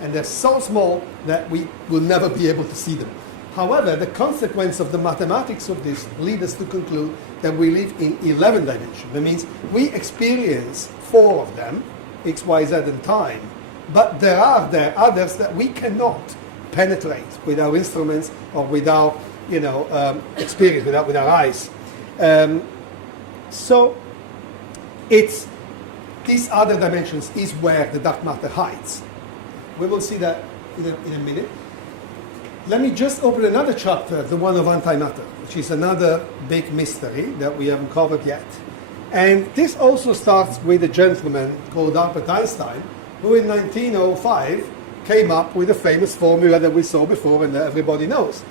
and they're so small that we will never be able to see them. However, the consequence of the mathematics of this leads us to conclude that we live in 11 dimensions. That means we experience 4 of them, X, Y, Z, and time, but there are others that we cannot penetrate with our instruments or with our experience, with our eyes. So it's these other dimensions is where the dark matter hides. We will see that in a minute. Let me just open another chapter, the one of antimatter, which is another big mystery that we haven't covered yet. And this also starts with a gentleman called Albert Einstein, who in 1905 came up with a famous formula that we saw before and that everybody knows.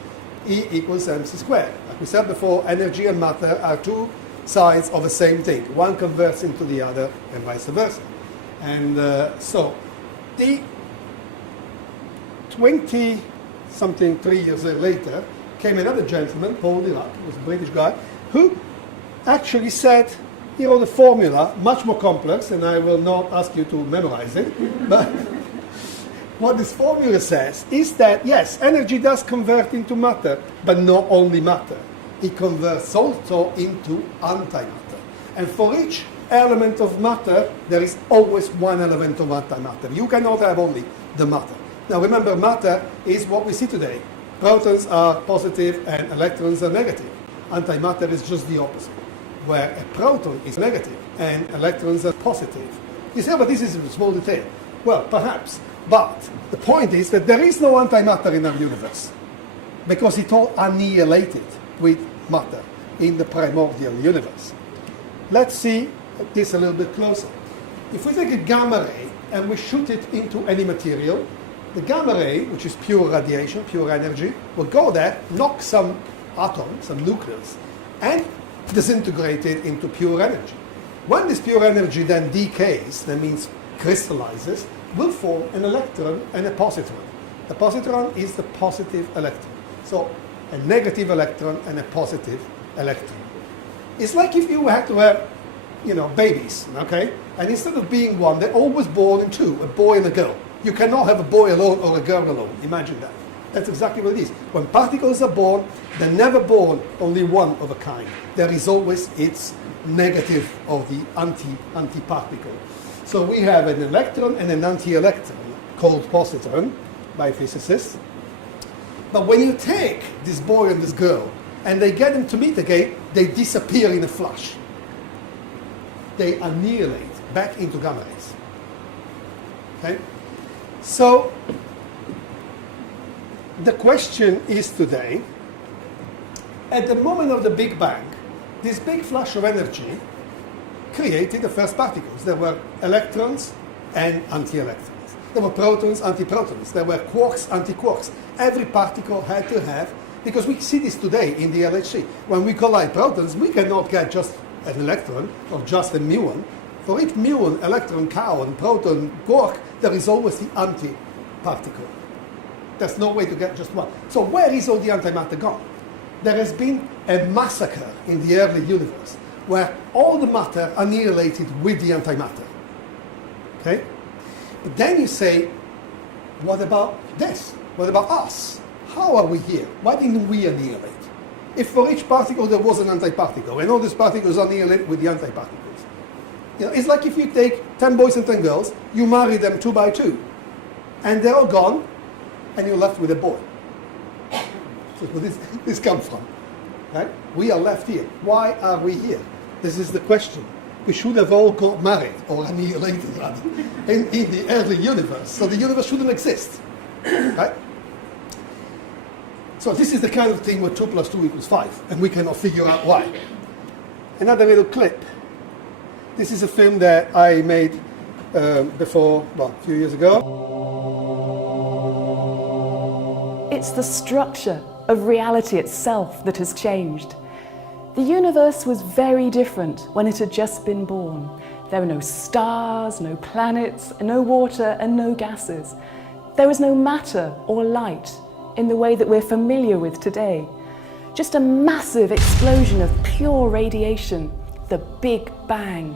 E equals mc squared. Like we said before, energy and matter are 2 sides of the same thing. One converts into the other and vice versa. And so the 20-something 3 years later came another gentleman, Paul Dirac, who was a British guy, who actually said, here are the formula, much more complex, and I will not ask you to memorize it, but what this formula says is that, yes, energy does convert into matter, but not only matter. It converts also into antimatter. And for each element of matter, there is always one element of antimatter. You cannot have only the matter. Now remember, matter is what we see today. Protons are positive and electrons are negative. Antimatter is just the opposite, where a proton is negative and electrons are positive. You say, but this is a small detail. Well, perhaps. But the point is that there is no antimatter in our universe because it all annihilated with matter in the primordial universe. Let's see this a little bit closer. If we take a gamma ray and we shoot it into any material, the gamma ray, which is pure radiation, pure energy, will go there, knock some atom, some nucleus, and disintegrate it into pure energy. When this pure energy then decays, that means crystallizes, will form an electron and a positron. The positron is the positive electron. So a negative electron and a positive electron. It's like if you had to have, babies, okay? And instead of being one, they're always born in two, a boy and a girl. You cannot have a boy alone or a girl alone. Imagine that. That's exactly what it is. When particles are born, they're never born only one of a kind. There is always its negative of the anti-particle. So we have an electron and an anti-electron called positron by physicists. But when you take this boy and this girl and they get them to meet again, they disappear in a flash. They annihilate back into gamma rays. Okay? So the question is today, at the moment of the Big Bang, this big flash of energy created the first particles. There were electrons and anti-electrons. There were protons, antiprotons. There were quarks, antiquarks. Every particle had to have, because we see this today in the LHC. When we collide protons, we cannot get just an electron or just a muon. For each muon, electron, kaon, proton, quark, there is always the anti-particle. There's no way to get just one. So where is all the antimatter gone? There has been a massacre in the early universe where all the matter annihilated with the antimatter. Okay? But then you say, what about this? What about us? How are we here? Why didn't we annihilate? If for each particle there was an antiparticle, and all these particles annihilate with the antiparticles. It's like if you take 10 boys and 10 girls, you marry them 2 by 2, and they're all gone, and you're left with a boy. So where does this come from? Right? We are left here. Why are we here? This is the question. We should have all got married, or annihilated rather, in the early universe. So the universe shouldn't exist. Right? So this is the kind of thing where 2 + 2 = 5, and we cannot figure out why. Another little clip. This is a film that I made before, a few years ago. It's the structure of reality itself that has changed. The universe was very different when it had just been born. There were no stars, no planets, no water, and no gases. There was no matter or light in the way that we're familiar with today. Just a massive explosion of pure radiation, the Big Bang.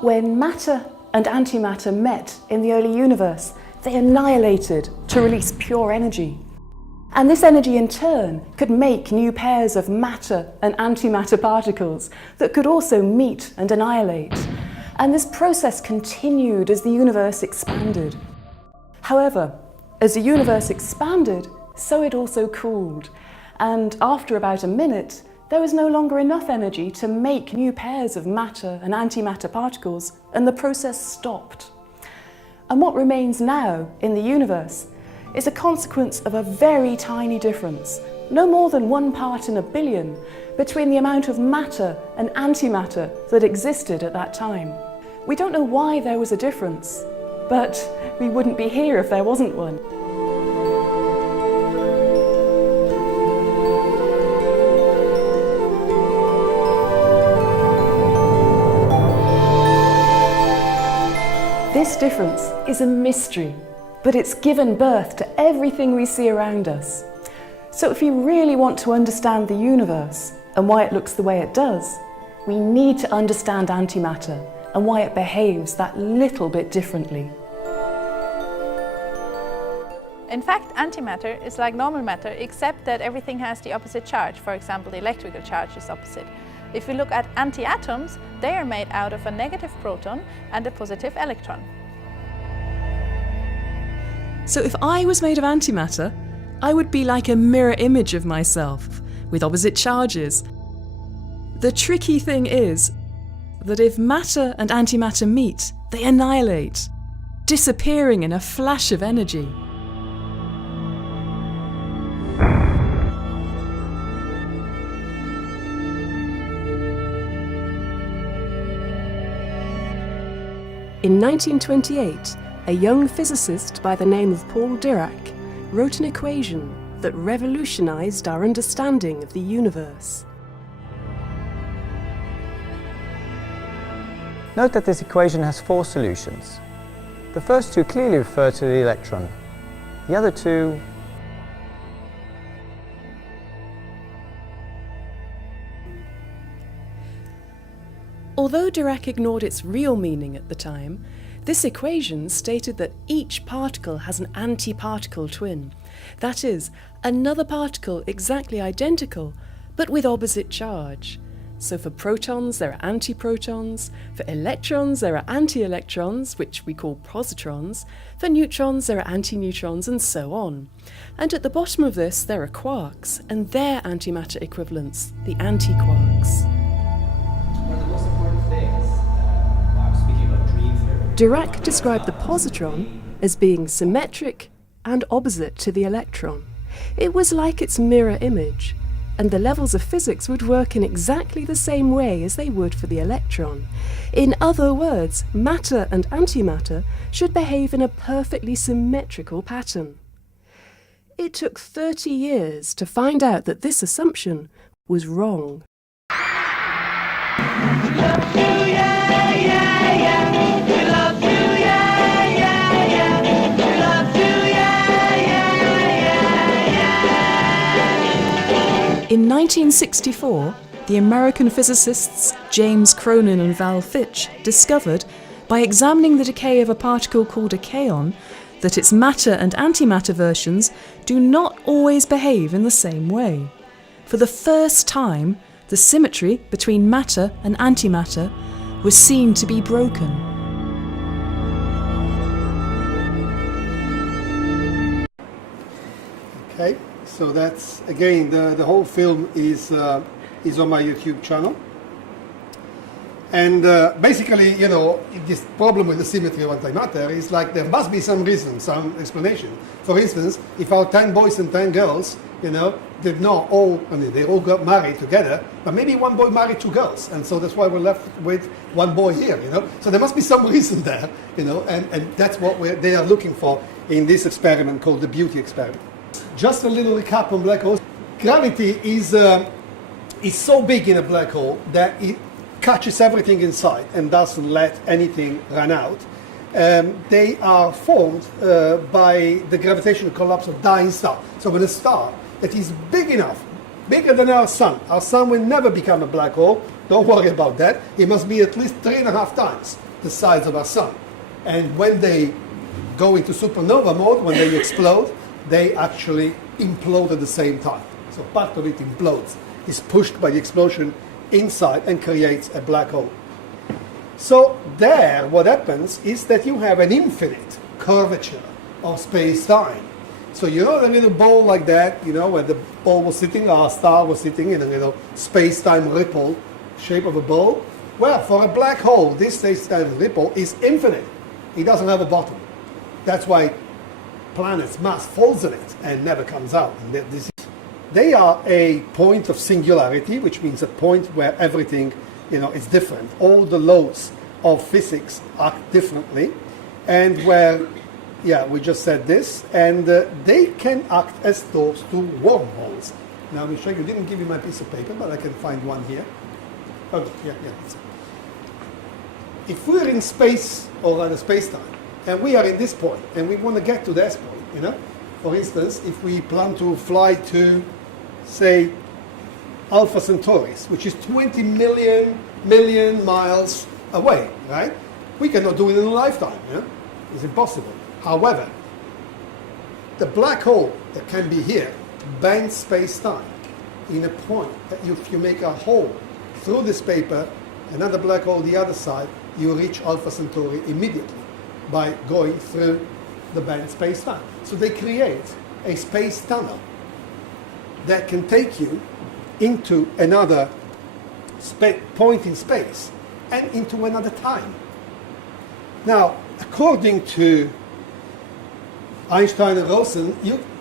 When matter and antimatter met in the early universe, they annihilated to release pure energy. And this energy in turn could make new pairs of matter and antimatter particles that could also meet and annihilate. And this process continued as the universe expanded. However, as the universe expanded, so it also cooled. And after about a minute, there was no longer enough energy to make new pairs of matter and antimatter particles, and the process stopped. And what remains now in the universe is a consequence of a very tiny difference, no more than 1 part in a billion, between the amount of matter and antimatter that existed at that time. We don't know why there was a difference, but we wouldn't be here if there wasn't one. This difference is a mystery, but it's given birth to everything we see around us. So if you really want to understand the universe and why it looks the way it does, we need to understand antimatter and why it behaves that little bit differently. In fact, antimatter is like normal matter, except that everything has the opposite charge. For example, the electrical charge is opposite. If we look at antiatoms, they are made out of a negative proton and a positive electron. So if I was made of antimatter, I would be like a mirror image of myself, with opposite charges. The tricky thing is that if matter and antimatter meet, they annihilate, disappearing in a flash of energy. In 1928, a young physicist by the name of Paul Dirac wrote an equation that revolutionized our understanding of the universe. Note that this equation has 4 solutions. The first 2 clearly refer to the electron. The other 2... Although Dirac ignored its real meaning at the time, this equation stated that each particle has an antiparticle twin. That is, another particle exactly identical, but with opposite charge. So for protons there are antiprotons, for electrons there are anti-electrons, which we call positrons, for neutrons there are antineutrons, and so on. And at the bottom of this there are quarks, and their antimatter equivalents, the antiquarks. Dirac described the positron as being symmetric and opposite to the electron. It was like its mirror image, and the levels of physics would work in exactly the same way as they would for the electron. In other words, matter and antimatter should behave in a perfectly symmetrical pattern. It took 30 years to find out that this assumption was wrong. In 1964, the American physicists James Cronin and Val Fitch discovered, by examining the decay of a particle called a kaon, that its matter and antimatter versions do not always behave in the same way. For the first time, the symmetry between matter and antimatter was seen to be broken. Okay, so that's, again, the whole film is on my YouTube channel. And basically, you know, this problem with the symmetry of antimatter is like there must be some reason, some explanation. For instance, if our 10 boys and 10 girls, you know, did not all, I mean, they all got married together, but maybe one boy married 2 girls, and so that's why we're left with 1 boy here, you know. So there must be some reason there, you know, and that's what they are looking for in this experiment called the beauty experiment. Just a little recap on black holes. Gravity is so big in a black hole that it catches everything inside and doesn't let anything run out. They are formed by the gravitational collapse of dying star. So when a star that is big enough, bigger than our sun will never become a black hole. Don't worry about that. It must be at least 3.5 times the size of our sun. And when they go into supernova mode, when they explode, they actually implode at the same time. So part of it implodes, is pushed by the explosion inside and creates a black hole. So there, what happens is that you have an infinite curvature of space-time. So you know the little ball like that, you know, where the ball was sitting, our star was sitting in a little space-time ripple shape of a ball? Well, for a black hole, this space-time ripple is infinite. It doesn't have a bottom. That's why planets' mass falls in it and never comes out. And they are a point of singularity, which means a point where everything, you know, is different. All the laws of physics act differently, and where, yeah, we just said this, and they can act as doors to wormholes. Now, I will show you. I didn't give you my piece of paper, but I can find one here. Oh, yeah. If we're in space or at a space-time, and we are in this point, and we want to get to this point, you know? For instance, if we plan to fly to, say, Alpha Centauris, which is 20 million miles away, right? We cannot do it in a lifetime, you know? It's impossible. However, the black hole that can be here bends space-time in a point that if you make a hole through this paper, another black hole the other side, you reach Alpha Centauri immediately by going through the bent space-time. So they create a space tunnel that can take you into another point in space and into another time. Now, according to Einstein and Rosen,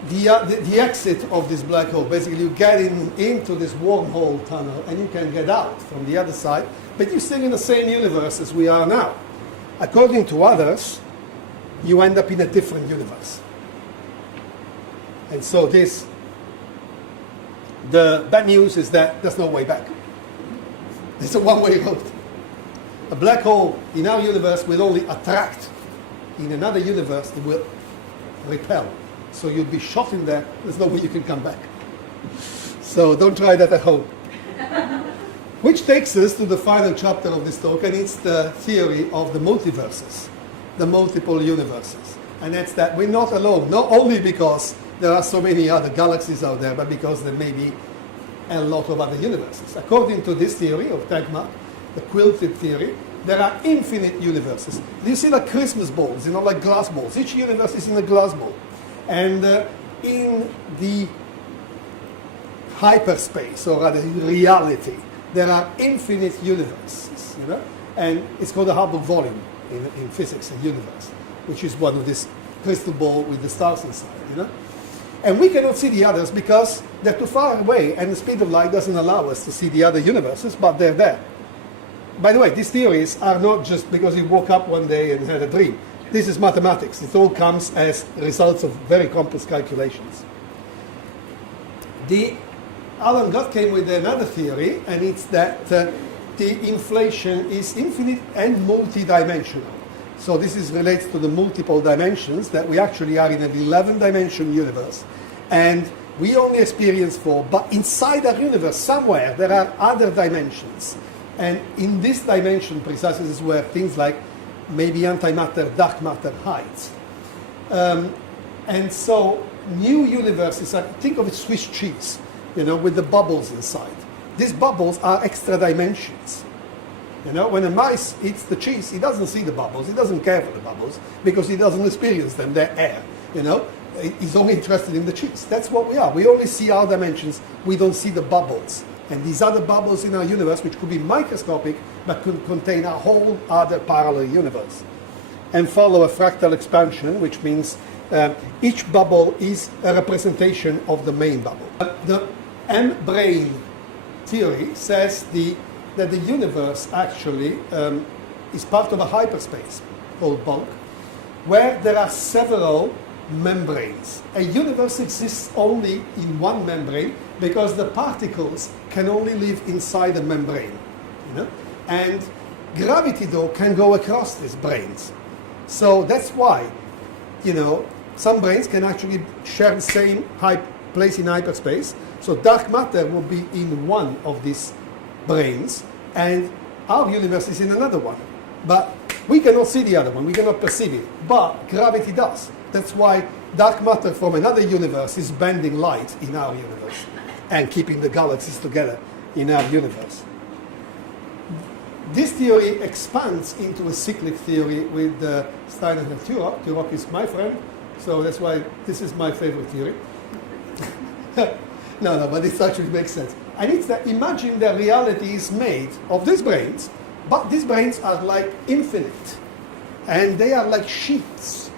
the exit of this black hole, basically you get into this wormhole tunnel and you can get out from the other side, but you're still in the same universe as we are now. According to others, you end up in a different universe. And so the bad news is that there's no way back. It's a one-way road. A black hole in our universe will only attract. In another universe, it will repel. So you'll be shot in there. There's no way you can come back. So don't try that at home. Which takes us to the final chapter of this talk, and it's the theory of the multiverses, the multiple universes. And that's that we're not alone, not only because there are so many other galaxies out there, but because there may be a lot of other universes. According to this theory of Tegmark, the quilted theory, there are infinite universes. You see like Christmas balls, like glass balls. Each universe is in a glass ball. And in the hyperspace, or rather in reality, there are infinite universes, and it's called the Hubble volume in physics, a universe, which is one of this crystal ball with the stars inside, And we cannot see the others because they're too far away, and the speed of light doesn't allow us to see the other universes, but they're there. By the way, these theories are not just because you woke up one day and had a dream. This is mathematics. It all comes as results of very complex calculations. Alan Guth came with another theory, and it's that the inflation is infinite and multidimensional. So this relates to the multiple dimensions, that we actually are in an 11-dimension universe, and we only experience 4, but inside our universe, somewhere, there are other dimensions. And in this dimension, precisely, is where things like maybe antimatter, dark matter hides. And so new universes are, think of it Swiss cheese, with the bubbles inside. These bubbles are extra dimensions. When a mice eats the cheese, he doesn't see the bubbles, he doesn't care for the bubbles, because he doesn't experience them, they're air, He's only interested in the cheese. That's what we are. We only see our dimensions, we don't see the bubbles. And these other bubbles in our universe, which could be microscopic, but could contain a whole other parallel universe. And follow a fractal expansion, which means each bubble is a representation of the main bubble. The M-brane theory says that the universe actually is part of a hyperspace called bulk, where there are several membranes. A universe exists only in one membrane because the particles can only live inside a membrane. And gravity, though, can go across these branes. So that's why, some branes can actually share the same place in hyperspace. So dark matter will be in one of these branes, and our universe is in another one. But we cannot see the other one, we cannot perceive it. But gravity does. That's why dark matter from another universe is bending light in our universe and keeping the galaxies together in our universe. This theory expands into a cyclic theory with Steiner and Turok. Turok is my friend, so that's why this is my favorite theory. No, but it actually makes sense. And it's that imagine that reality is made of these branes, but these branes are like infinite, and they are like sheets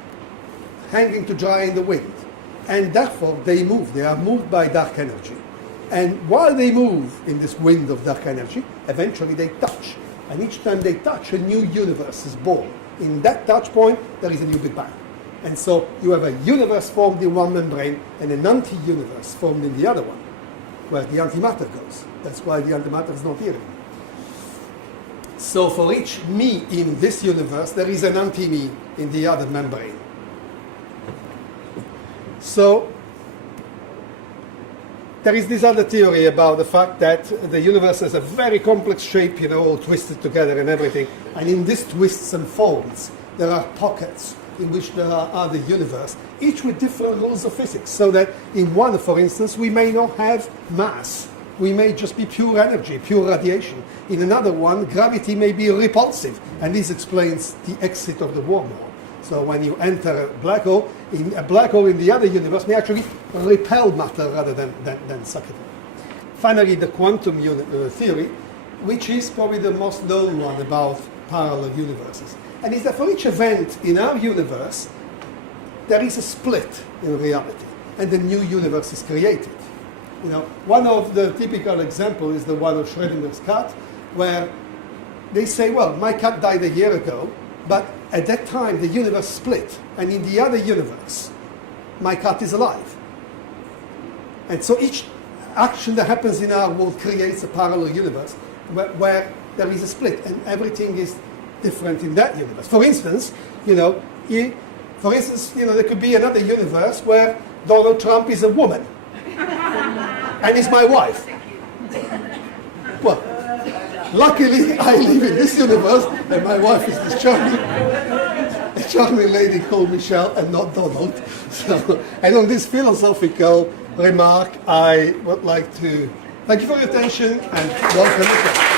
hanging to dry in the wind, and therefore they move. They are moved by dark energy. And while they move in this wind of dark energy, eventually they touch. And each time they touch, a new universe is born. In that touch point, there is a new Big Bang. And so you have a universe formed in one membrane and an anti-universe formed in the other one, where the antimatter goes. That's why the antimatter is not here. So for each me in this universe, there is an anti-me in the other membrane. So there is this other theory about the fact that the universe has a very complex shape, all twisted together and everything. And in these twists and folds, there are pockets in which there are other universes, each with different rules of physics. So that in one, for instance, we may not have mass. We may just be pure energy, pure radiation. In another one, gravity may be repulsive. And this explains the exit of the wormhole. So when you enter a black hole in the other universe may actually repel matter rather than suck it up. Finally, the quantum theory which is probably the most known one about parallel universes. And is that for each event in our universe, there is a split in reality, and a new universe is created. You know, one of the typical examples is the one of Schrödinger's cat, where they say, well, my cat died a year ago, but at that time the universe split, and in the other universe, my cat is alive. And so each action that happens in our world creates a parallel universe where there is a split, and everything is different in that universe. For instance, there could be another universe where Donald Trump is a woman and is my wife. Well, luckily I live in this universe, and my wife is this charming lady called Michelle and not Donald. So, and on this philosophical remark, I would like to thank you for your attention and welcome.